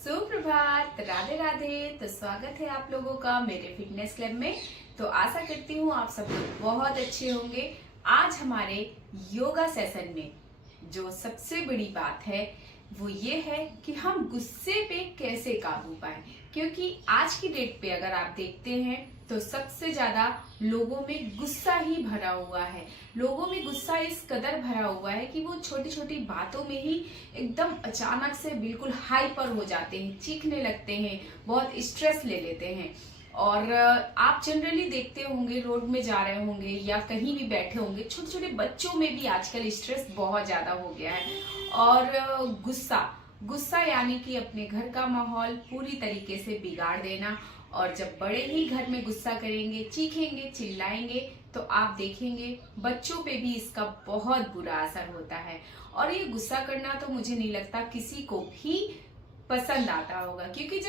सुप्रभात, राधे राधे। तो स्वागत है आप लोगों का मेरे फिटनेस क्लब में। तो आशा करती हूँ आप सब लोग बहुत अच्छे होंगे। आज हमारे योगा सेशन में जो सबसे बड़ी बात है वो ये है कि हम गुस्से पे कैसे काबू पाएं, क्योंकि आज की डेट पे अगर आप देखते हैं तो सबसे ज्यादा लोगों में गुस्सा ही भरा हुआ है। लोगों में गुस्सा इस कदर भरा हुआ है कि वो छोटी छोटी बातों में ही एकदम अचानक से बिल्कुल हाइपर हो जाते हैं, चीखने लगते हैं, बहुत स्ट्रेस ले लेते हैं। और आप जनरली देखते होंगे, रोड में जा रहे होंगे या कहीं भी बैठे होंगे, छोटे छोटे बच्चों में भी आजकल स्ट्रेस बहुत ज्यादा हो गया है। और गुस्सा यानी कि अपने घर का माहौल पूरी तरीके से बिगाड़ देना। और जब बड़े ही घर में गुस्सा करेंगे, चीखेंगे, चिल्लाएंगे, तो आप देखेंगे बच्चों पे भी इसका बहुत बुरा असर होता है। और ये गुस्सा करना तो मुझे नहीं लगता किसी को भी पसंद आता होगा, क्योंकि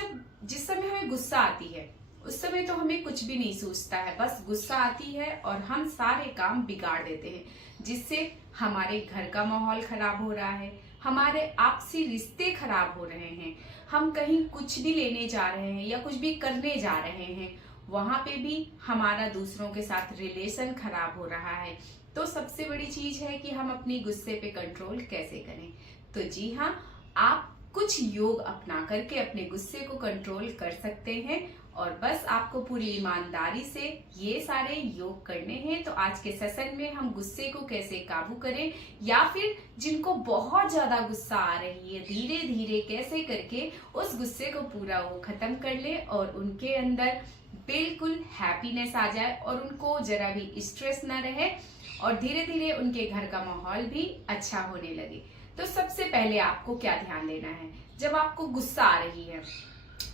जिस समय हमें गुस्सा आती है उस समय तो हमें कुछ भी नहीं सूझता है, बस गुस्सा आती है और हम सारे काम बिगाड़ देते हैं, जिससे हमारे घर का माहौल खराब हो रहा है, हमारे आपसी रिश्ते खराब हो रहे हैं, हम कहीं कुछ भी लेने जा रहे हैं या कुछ भी करने जा रहे हैं, वहां पे भी हमारा दूसरों के साथ रिलेशन खराब हो रहा है। तो सबसे बड़ी चीज है कि हम अपनी गुस्से पे कंट्रोल कैसे करें। तो जी हाँ, आप कुछ योग अपना करके अपने गुस्से को कंट्रोल कर सकते हैं। और बस आपको पूरी ईमानदारी से ये सारे योग करने हैं। तो आज के सेशन में हम गुस्से को कैसे काबू करें, या फिर जिनको बहुत ज्यादा गुस्सा आ रही है, धीरे धीरे कैसे करके उस गुस्से को पूरा वो खत्म कर ले और उनके अंदर बिल्कुल हैप्पीनेस आ जाए और उनको जरा भी स्ट्रेस ना रहे और धीरे धीरे उनके घर का माहौल भी अच्छा होने लगे। तो सबसे पहले आपको क्या ध्यान देना है, जब आपको गुस्सा आ रही है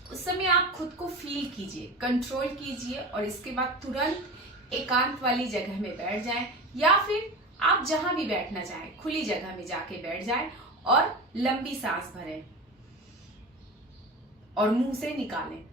उस समय आप खुद को फील कीजिए, कंट्रोल कीजिए और इसके बाद तुरंत एकांत वाली जगह में बैठ जाएं, या फिर आप जहां भी बैठना चाहें खुली जगह में जाके बैठ जाएं और लंबी सांस भरें और मुंह से निकालें।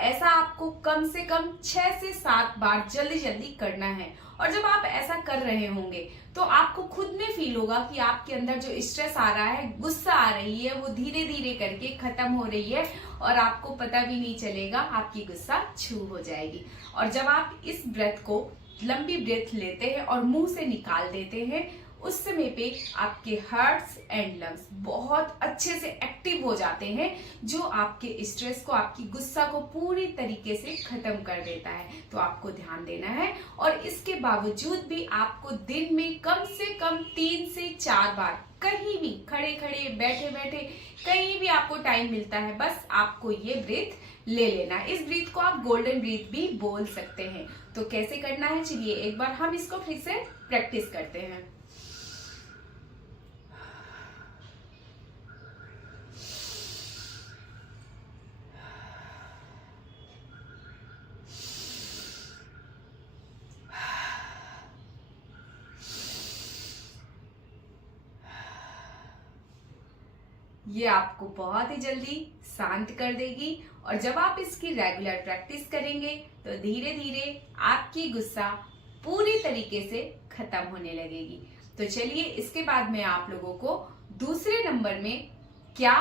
ऐसा आपको कम से कम 6 से 7 बार जल्दी जल्दी करना है। और जब आप ऐसा कर रहे होंगे तो आपको खुद में फील होगा कि आपके अंदर जो स्ट्रेस आ रहा है, गुस्सा आ रही है, वो धीरे धीरे करके खत्म हो रही है और आपको पता भी नहीं चलेगा, आपकी गुस्सा छू हो जाएगी। और जब आप इस ब्रेथ को, लंबी ब्रेथ लेते हैं और मुंह से निकाल देते हैं, उस समय पे आपके हार्ट्स एंड लंग्स बहुत अच्छे से एक्टिव हो जाते हैं, जो आपके स्ट्रेस को, आपकी गुस्सा को पूरी तरीके से खत्म कर देता है। तो आपको ध्यान देना है। और इसके बावजूद भी आपको दिन में कम से कम 3 से 4 बार, कहीं भी खड़े खड़े, बैठे बैठे, कहीं भी आपको टाइम मिलता है, बस आपको ये ब्रीथ ले लेना है। इस ब्रीथ को आप गोल्डन ब्रीथ भी बोल सकते हैं। तो कैसे करना है, चलिए एक बार हम इसको फिर से प्रैक्टिस करते हैं। ये आपको बहुत ही जल्दी शांत कर देगी। और जब आप इसकी रेगुलर प्रैक्टिस करेंगे तो धीरे धीरे आपकी गुस्सा पूरी तरीके से खत्म होने लगेगी। तो चलिए इसके बाद मैं आप लोगों को दूसरे नंबर में क्या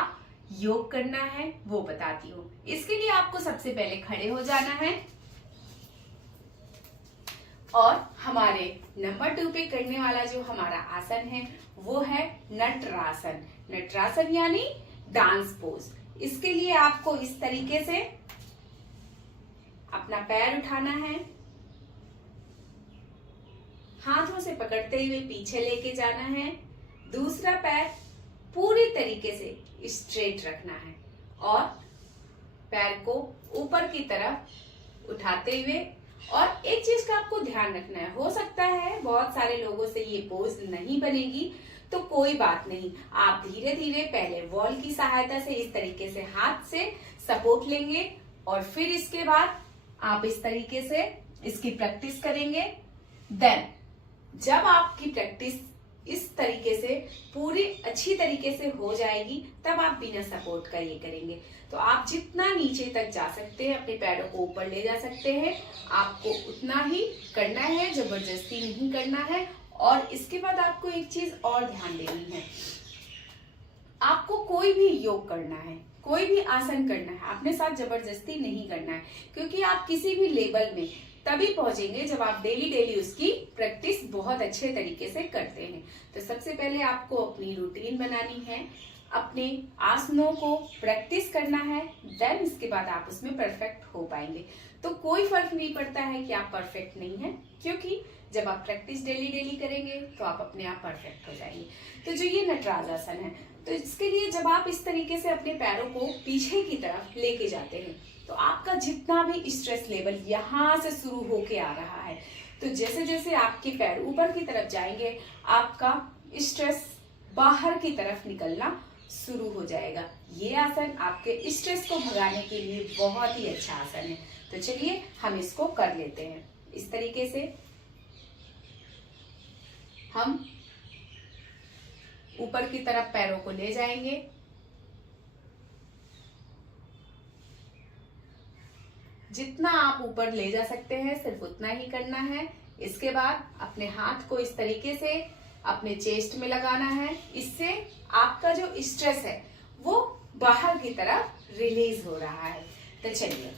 योग करना है वो बताती हूँ। इसके लिए आपको सबसे पहले खड़े हो जाना है और हमारे नंबर 2 पे करने वाला जो हमारा आसन है वो है नटरासन। नटरासन यानी डांस पोज। इसके लिए आपको इस तरीके से अपना पैर उठाना है, हाथों से पकड़ते हुए पीछे लेके जाना है, दूसरा पैर पूरी तरीके से स्ट्रेट रखना है और पैर को ऊपर की तरफ उठाते हुए। और एक चीज का आपको ध्यान रखना है, हो सकता है बहुत सारे लोगों से ये पोज नहीं बनेगी, तो कोई बात नहीं, आप धीरे धीरे पहले वॉल की सहायता से इस तरीके से हाथ से सपोर्ट लेंगे और फिर इसके बाद आप इस तरीके से इसकी प्रैक्टिस करेंगे। देन जब आपकी प्रैक्टिस इस तरीके से पूरी अच्छी तरीके से हो जाएगी, तब आप बिना सपोर्ट का ये करेंगे। तो आप जितना नीचे तक जा सकते हैं, अपने पैरों को ऊपर ले जा सकते हैं, आपको उतना ही करना है, जबरदस्ती नहीं करना है। और इसके बाद आपको एक चीज और ध्यान देनी है, आपको कोई भी योग करना है, कोई भी आसन करना है, अपने साथ जबरदस्ती नहीं करना है, क्योंकि आप किसी भी लेवल में तभी पहुंचेंगे जब आप डेली डेली उसकी प्रैक्टिस बहुत अच्छे तरीके से करते हैं। तो सबसे पहले आपको अपनी रूटीन बनानी है, अपने आसनों को प्रैक्टिस करना है, देन इसके बाद आप उसमें परफेक्ट हो पाएंगे। तो कोई फर्क नहीं पड़ता है कि आप परफेक्ट नहीं हैं, क्योंकि जब आप प्रैक्टिस डेली डेली करेंगे तो आप अपने आप परफेक्ट हो जाएंगे। तो जो ये नटराज आसन है, तो इसके लिए जब आप इस तरीके से अपने पैरों को पीछे की तरफ लेके जाते हैं, तो आपका जितना भी स्ट्रेस लेवल यहाँ से शुरू होके आ रहा है, तो जैसे जैसे आपके पैर ऊपर की तरफ जाएंगे, आपका स्ट्रेस बाहर की तरफ निकलना शुरू हो जाएगा। ये आसन आपके स्ट्रेस को भगाने के लिए बहुत ही अच्छा आसन है। तो चलिए हम इसको कर लेते हैं। इस तरीके से हम ऊपर की तरफ पैरों को ले जाएंगे, जितना आप ऊपर ले जा सकते हैं सिर्फ उतना ही करना है। इसके बाद अपने हाथ को इस तरीके से अपने चेस्ट में लगाना है, इससे आपका जो स्ट्रेस है वो बाहर की तरफ रिलीज हो रहा है। तो चलिए,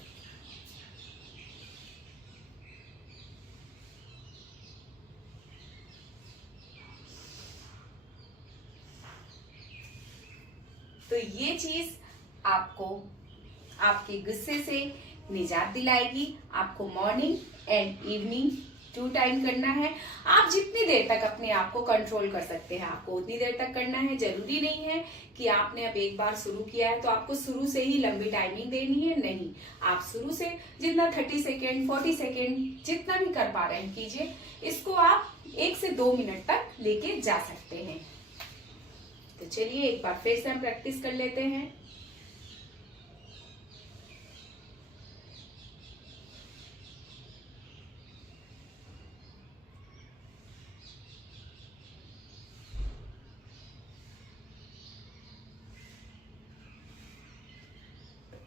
तो ये चीज आपको आपके गुस्से से निजात दिलाएगी। आपको मॉर्निंग एंड इवनिंग 2 टाइम करना है। आप जितनी देर तक अपने आप को कंट्रोल कर सकते हैं आपको उतनी देर तक करना है। जरूरी नहीं है कि आपने अब एक बार शुरू किया है तो आपको शुरू से ही लंबी टाइमिंग देनी है, नहीं। आप शुरू से जितना 30 सेकेंड 40 सेकेंड जितना भी कर पा रहे हैं कीजिए। इसको आप 1 से 2 मिनट तक लेके जा सकते हैं। तो चलिए एक बार फिर से हम प्रैक्टिस कर लेते हैं।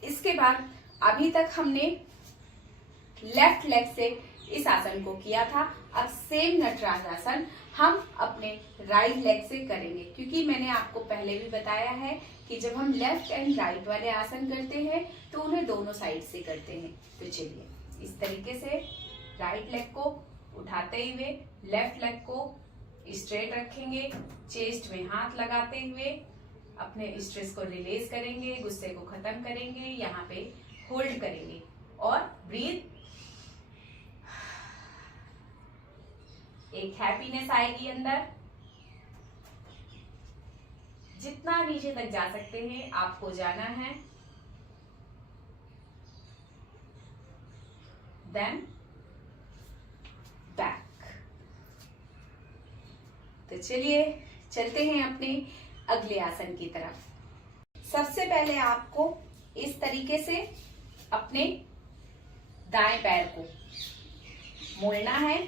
इसके बाद अभी तक हमने लेफ्ट लेग से इस आसन को किया था, अब सेम नटराज आसन हम अपने राइट लेग से करेंगे, क्योंकि मैंने आपको पहले भी बताया है कि जब हम लेफ्ट एंड राइट वाले आसन करते हैं तो उन्हें दोनों साइड से करते हैं। तो चलिए इस तरीके से राइट लेग को उठाते हुए लेफ्ट लेग को स्ट्रेट रखेंगे, चेस्ट में हाथ लगाते हुए अपने स्ट्रेस को रिलीज करेंगे, गुस्से को खत्म करेंगे, यहाँ पे होल्ड करेंगे और ब्रीथ। एक हैप्पीनेस आएगी अंदर। जितना नीचे तक जा सकते हैं आपको जाना है, देन बैक। तो चलिए चलते हैं अपने अगले आसन की तरफ। सबसे पहले आपको इस तरीके से अपने दाएं पैर को मोड़ना है।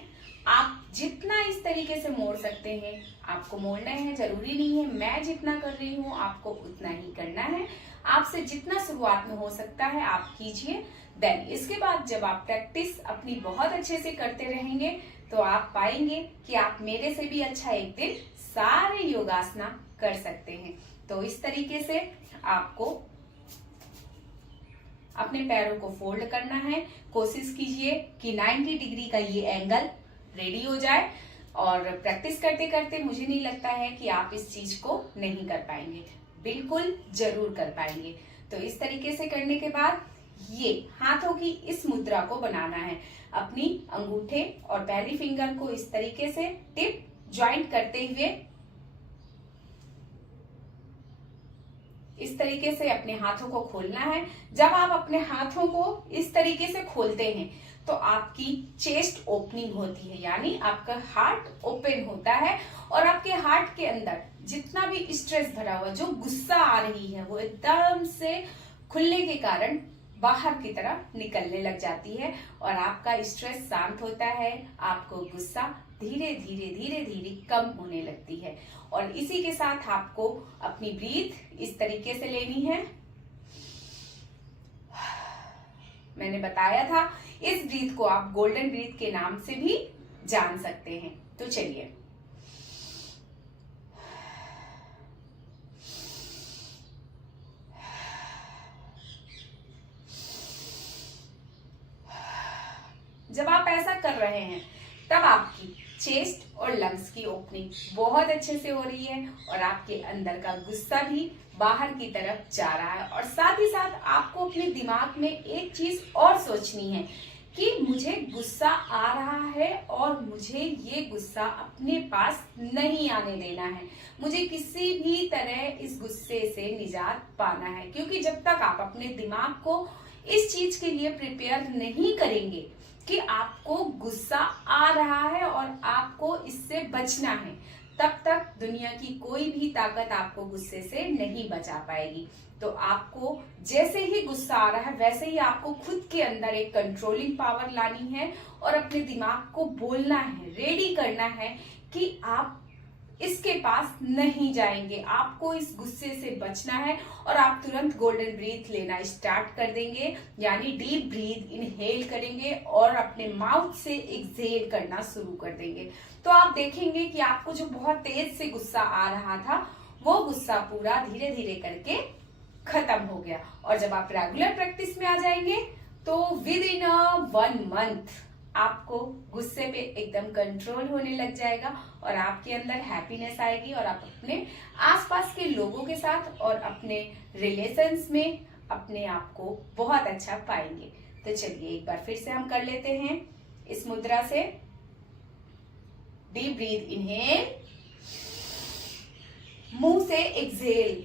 आप जितना इस तरीके से मोड़ सकते हैं आपको मोड़ना है, जरूरी नहीं है मैं जितना कर रही हूं आपको उतना ही करना है। आपसे जितना शुरुआत में हो सकता है आप कीजिए। देन इसके बाद जब आप प्रैक्टिस अपनी बहुत अच्छे से करते रहेंगे तो आप पाएंगे कि आप मेरे से भी अच्छा एक दिन सारे योगासना कर सकते हैं। तो इस तरीके से आपको अपने पैरों को फोल्ड करना है। कोशिश कीजिए कि 90 डिग्री का ये एंगल रेडी हो जाए, और प्रैक्टिस करते करते मुझे नहीं लगता है कि आप इस चीज को नहीं कर पाएंगे, बिल्कुल जरूर कर पाएंगे। तो इस तरीके से करने के बाद ये हाथों की इस मुद्रा को बनाना है। अपनी अंगूठे और पहली फिंगर को इस तरीके से टिप ज्वाइंट करते हुए इस तरीके से अपने हाथों को खोलना है। जब आप अपने हाथों को इस तरीके से खोलते हैं तो आपकी चेस्ट ओपनिंग होती है, यानी आपका हार्ट ओपन होता है और आपके हार्ट के अंदर जितना भी स्ट्रेस भरा हुआ, जो गुस्सा आ रही है, वो एकदम से खुलने के कारण बाहर की तरफ निकलने लग जाती है और आपका स्ट्रेस शांत होता है, आपको गुस्सा धीरे धीरे धीरे धीरे कम होने लगती है। और इसी के साथ आपको अपनी ब्रीथ इस तरीके से लेनी है। मैंने बताया था इस ब्रीथ को आप गोल्डन ब्रीथ के नाम से भी जान सकते हैं। तो चलिए, जब आप ऐसा कर रहे हैं तब आपकी चेस्ट और लंग्स की ओपनिंग बहुत अच्छे से हो रही है और आपके अंदर का गुस्सा भी बाहर की तरफ जा रहा है। और साथ ही साथ आपको अपने दिमाग में एक चीज और सोचनी है कि मुझे गुस्सा आ रहा है और मुझे ये गुस्सा अपने पास नहीं आने देना है। मुझे किसी भी तरह इस गुस्से से निजात पाना है, क्योंकि जब तक आप अपने दिमाग को इस चीज के लिए प्रिपेयर नहीं करेंगे कि आपको गुस्सा आ रहा है और आपको इससे बचना है, तब तक दुनिया की कोई भी ताकत आपको गुस्से से नहीं बचा पाएगी। तो आपको जैसे ही गुस्सा आ रहा है वैसे ही आपको खुद के अंदर एक कंट्रोलिंग पावर लानी है और अपने दिमाग को बोलना है, रेडी करना है कि आप इसके पास नहीं जाएंगे, आपको इस गुस्से से बचना है। और आप तुरंत गोल्डन ब्रीथ लेना स्टार्ट कर देंगे, यानी डीप ब्रीथ इनहेल करेंगे और अपने माउथ से एक्सहेल करना शुरू कर देंगे। तो आप देखेंगे कि आपको जो बहुत तेज से गुस्सा आ रहा था वो गुस्सा पूरा धीरे धीरे करके खत्म हो गया। और जब आप रेगुलर प्रैक्टिस में आ जाएंगे तो विद इन 1 मंथ आपको गुस्से पे एकदम कंट्रोल होने लग जाएगा और आपके अंदर हैप्पीनेस आएगी और आप अपने आसपास के लोगों के साथ और अपने रिलेशंस में अपने आप को बहुत अच्छा पाएंगे। तो चलिए एक बार फिर से हम कर लेते हैं इस मुद्रा से। डीप ब्रीथ इनहेल, मुंह से एक्सहेल।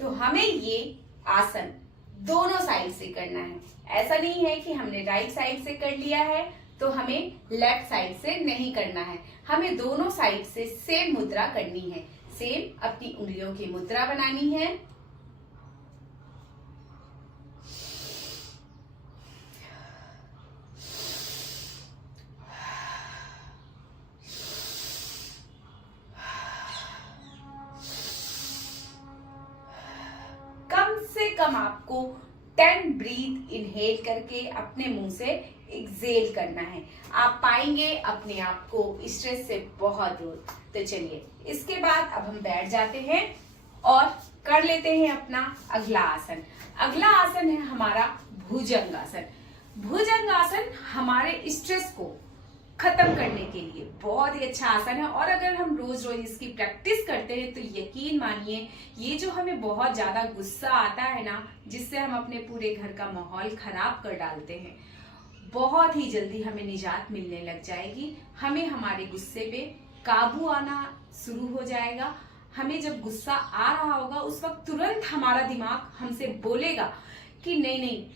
तो हमें ये आसन दोनों साइड से करना है। ऐसा नहीं है कि हमने राइट साइड से कर लिया है तो हमें लेफ्ट साइड से नहीं करना है, हमें दोनों साइड से सेम मुद्रा करनी है, सेम अपनी उंगलियों की मुद्रा बनानी है। कम आपको 10 ब्रीथ इनहेल करके अपने मुंह से एक्सहेल करना है। आप पाएंगे अपने आप को स्ट्रेस से बहुत दूर। तो चलिए इसके बाद अब हम बैठ जाते हैं और कर लेते हैं अपना अगला आसन। अगला आसन है हमारा भुजंगासन। भुजंगासन हमारे स्ट्रेस को खत्म करने के लिए बहुत ही अच्छा आसन है और अगर हम रोज रोज इसकी प्रैक्टिस करते हैं तो यकीन मानिए ये जो हमें बहुत ज्यादा गुस्सा आता है ना, जिससे हम अपने पूरे घर का माहौल खराब कर डालते हैं, बहुत ही जल्दी हमें निजात मिलने लग जाएगी। हमें हमारे गुस्से पे काबू आना शुरू हो जाएगा। हमें जब गुस्सा आ रहा होगा उस वक्त तुरंत हमारा दिमाग हमसे बोलेगा कि नहीं नहीं,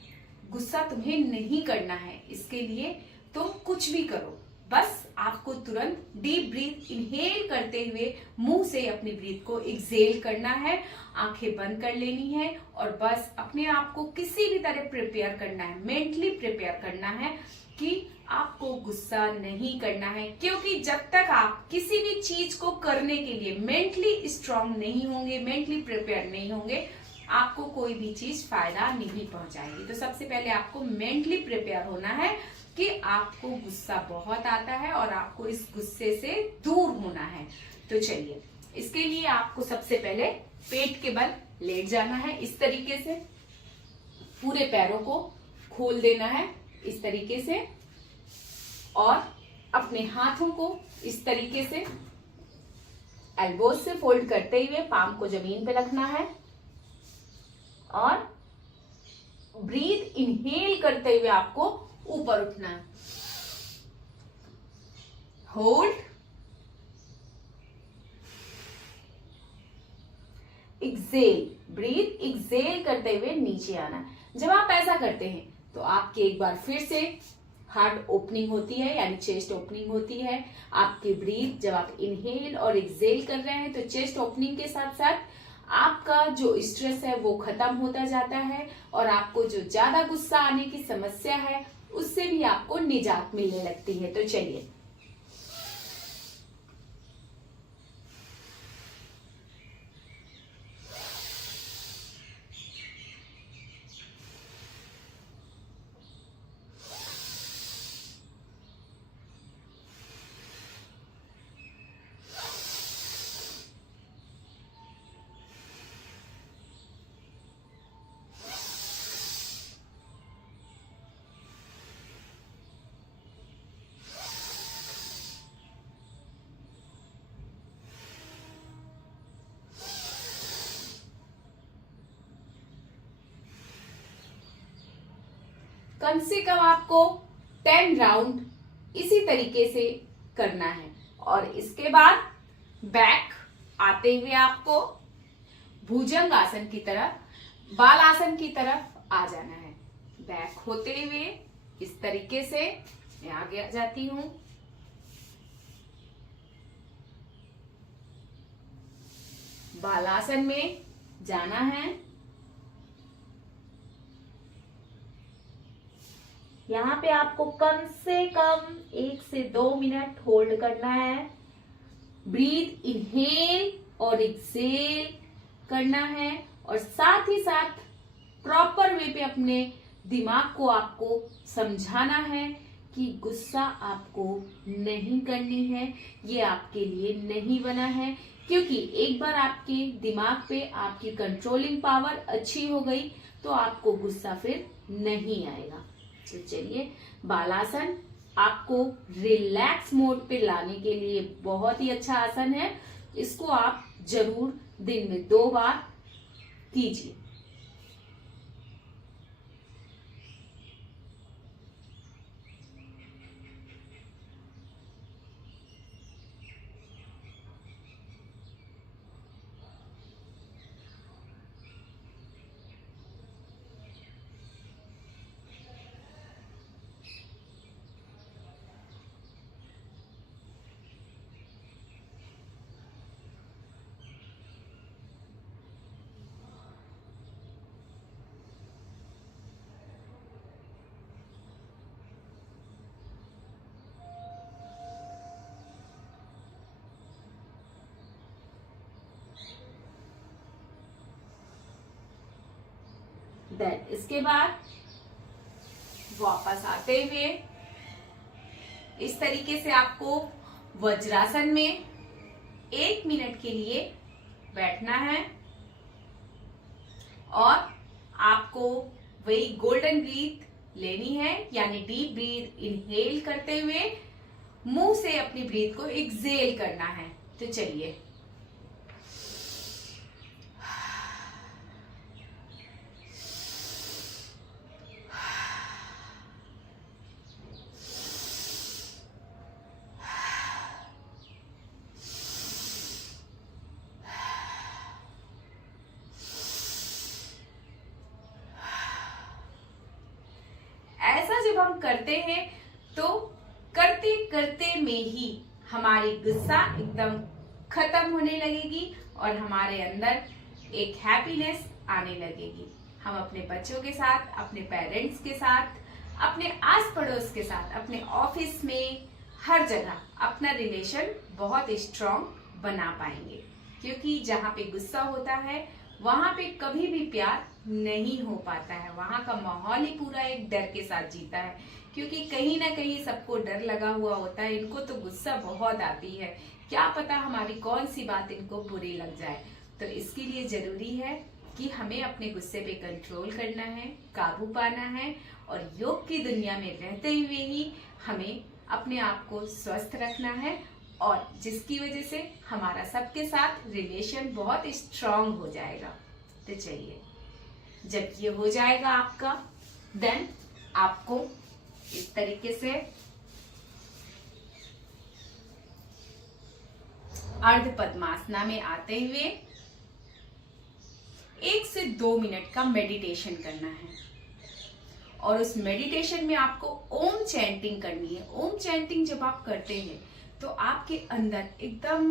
गुस्सा तुम्हें नहीं करना है, इसके लिए तुम कुछ भी करो, बस आपको तुरंत डीप ब्रीथ इनहेल करते हुए मुंह से अपनी ब्रीथ को एक्सहेल करना है, आंखें बंद कर लेनी है और बस अपने आप को किसी भी तरह प्रिपेयर करना है, मेंटली प्रिपेयर करना है कि आपको गुस्सा नहीं करना है। क्योंकि जब तक आप किसी भी चीज को करने के लिए मेंटली स्ट्रांग नहीं होंगे, मेंटली प्रिपेयर नहीं होंगे, आपको कोई भी चीज फायदा नहीं पहुंचाएगी। तो सबसे पहले आपको मेंटली प्रिपेयर होना है कि आपको गुस्सा बहुत आता है और आपको इस गुस्से से दूर होना है। तो चलिए इसके लिए आपको सबसे पहले पेट के बल लेट जाना है, इस तरीके से पूरे पैरों को खोल देना है इस तरीके से और अपने हाथों को इस तरीके से एल्बोज से फोल्ड करते हुए पाम को जमीन पे रखना है और ब्रीथ इनहेल करते हुए आपको ऊपर उठना है। होल्ड, एक्सहेल, ब्रीथ एक्सहेल करते हुए नीचे आना है। जब आप ऐसा करते हैं तो आपके एक बार फिर से हार्ट ओपनिंग होती है यानी चेस्ट ओपनिंग होती है। आपकी ब्रीथ जब आप इनहेल और एक्सेल कर रहे हैं तो चेस्ट ओपनिंग के साथ साथ आपका जो स्ट्रेस है वो खत्म होता जाता है और आपको जो ज्यादा गुस्सा आने की समस्या है उससे भी आपको निजात मिलने लगती है। तो चलिए, कम से कम आपको 10 राउंड इसी तरीके से करना है और इसके बाद बैक आते हुए आपको भुजंग आसन की तरफ, बाल आसन की तरफ आ जाना है। बैक होते हुए इस तरीके से मैं आगे आ जाती हूं। बाल आसन में जाना है। यहाँ पे आपको कम से कम 1 से 2 मिनट होल्ड करना है। ब्रीथ इनहेल और एक्सेल करना है और साथ ही साथ प्रॉपर वे पे अपने दिमाग को आपको समझाना है कि गुस्सा आपको नहीं करनी है, ये आपके लिए नहीं बना है। क्योंकि एक बार आपके दिमाग पे आपकी कंट्रोलिंग पावर अच्छी हो गई तो आपको गुस्सा फिर नहीं आएगा। तो चलिए, बालासन आपको रिलैक्स मोड पे लाने के लिए बहुत ही अच्छा आसन है। इसको आप जरूर दिन में 2 बार कीजिए। देन इसके बाद वापस आते हुए इस तरीके से आपको वज्रासन में 1 मिनट के लिए बैठना है और आपको वही गोल्डन ब्रीथ लेनी है, यानी डीप ब्रीथ इनहेल करते हुए मुंह से अपनी ब्रीथ को एक्सेल करना है। तो चलिए, ऐसा जब हम करते हैं तो करते करते में ही हमारी गुस्सा एकदम खत्म होने लगेगी और हमारे अंदर एक हैप्पीनेस आने लगेगी। हम अपने बच्चों के साथ, अपने पेरेंट्स के साथ, अपने आस पड़ोस के साथ, अपने ऑफिस में, हर जगह अपना रिलेशन बहुत स्ट्रांग बना पाएंगे। क्योंकि जहाँ पे गुस्सा होता है वहां पे कभी भी प्यार नहीं हो पाता है। वहां का माहौल ही पूरा एक डर के साथ जीता है, क्योंकि कहीं ना कहीं सबको डर लगा हुआ होता है। इनको तो गुस्सा बहुत आती है, क्या पता हमारी कौन सी बात इनको बुरी लग जाए। तो इसके लिए जरूरी है कि हमें अपने गुस्से पे कंट्रोल करना है, काबू पाना है और योग की दुनिया में रहते हुए ही हमें अपने आप को स्वस्थ रखना है, और जिसकी वजह से हमारा सबके साथ रिलेशन बहुत स्ट्रांग हो जाएगा। तो चलिए, जब ये हो जाएगा आपका, देन आपको इस तरीके से अर्ध पद्मासना में आते हुए 1 से 2 मिनट का मेडिटेशन करना है और उस मेडिटेशन में आपको ओम चैंटिंग करनी है। ओम चैंटिंग जब आप करते हैं तो आपके अंदर एकदम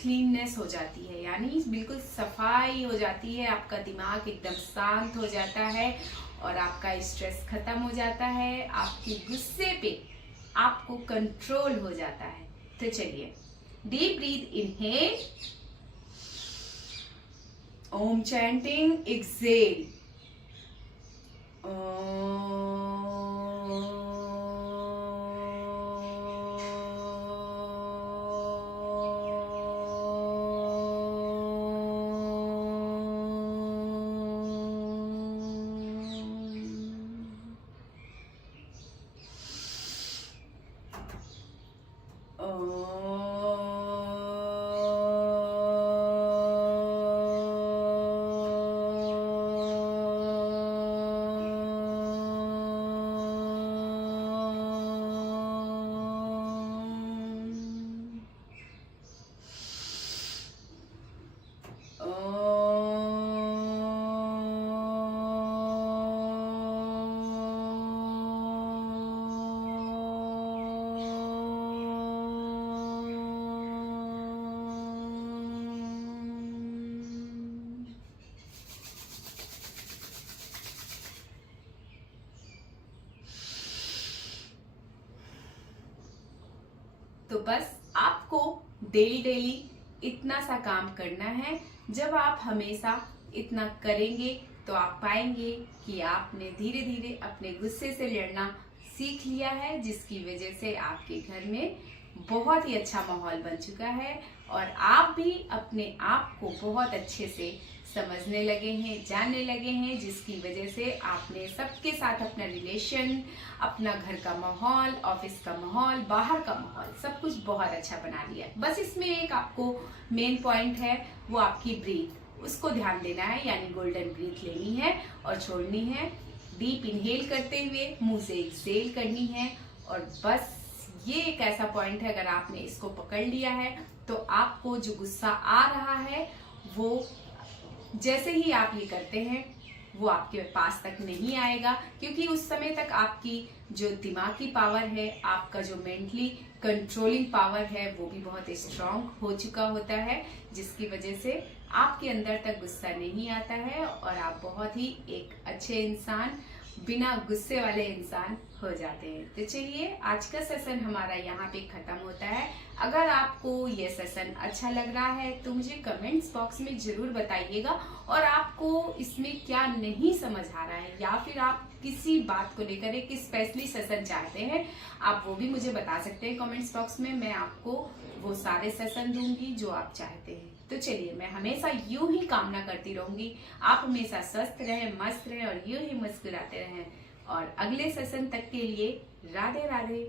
क्लीननेस हो जाती है, यानी बिल्कुल सफाई हो जाती है, आपका दिमाग एकदम शांत हो जाता है और आपका स्ट्रेस खत्म हो जाता है, आपके गुस्से पे आपको कंट्रोल हो जाता है। तो चलिए, डीप ब्रीथ, इनहेल, ओम चैंटिंग, एक्सेल, तो बस आपको डेली इतना सा काम करना है। जब आप हमेशा इतना करेंगे तो आप पाएंगे कि आपने धीरे धीरे अपने गुस्से से लड़ना सीख लिया है, जिसकी वजह से आपके घर में बहुत ही अच्छा माहौल बन चुका है और आप भी अपने आप को बहुत अच्छे से समझने लगे हैं, जानने लगे हैं, जिसकी वजह से आपने सबके साथ अपना रिलेशन, अपना घर का माहौल, ऑफिस का माहौल, बाहर का माहौल, सब कुछ बहुत अच्छा बना लिया। बस इसमें एक आपको मेन पॉइंट है, वो आपकी ब्रीथ, उसको ध्यान देना है, यानी गोल्डन ब्रीथ लेनी है और छोड़नी है। डीप इनहेल करते हुए मुंह से एक्सहेल करनी है। और बस ये एक ऐसा पॉइंट है, अगर आपने इसको पकड़ लिया है तो आपको जो गुस्सा आ रहा है वो जैसे ही आप ये करते हैं वो आपके पास तक नहीं आएगा, क्योंकि उस समय तक आपकी जो दिमागी पावर है, आपका जो मेंटली कंट्रोलिंग पावर है, वो भी बहुत स्ट्रांग हो चुका होता है, जिसकी वजह से आपके अंदर तक गुस्सा नहीं आता है और आप बहुत ही एक अच्छे इंसान, बिना गुस्से वाले इंसान हो जाते हैं। तो चलिए, आज का सेशन हमारा यहाँ पे खत्म होता है। अगर आपको ये सेशन अच्छा लग रहा है तो मुझे कमेंट्स बॉक्स में जरूर बताइएगा, और आपको इसमें क्या नहीं समझ आ रहा है या फिर आप किसी बात को लेकर एक स्पेशली सेशन चाहते हैं, आप वो भी मुझे बता सकते हैं कमेंट्स बॉक्स में। मैं आपको वो सारे सेशन दूंगी जो आप चाहते हैं। तो चलिए, मैं हमेशा यूं ही कामना करती रहूंगी आप हमेशा स्वस्थ रहें, मस्त रहें और यूं ही मुस्कुराते रहें। और अगले सेशन तक के लिए राधे राधे।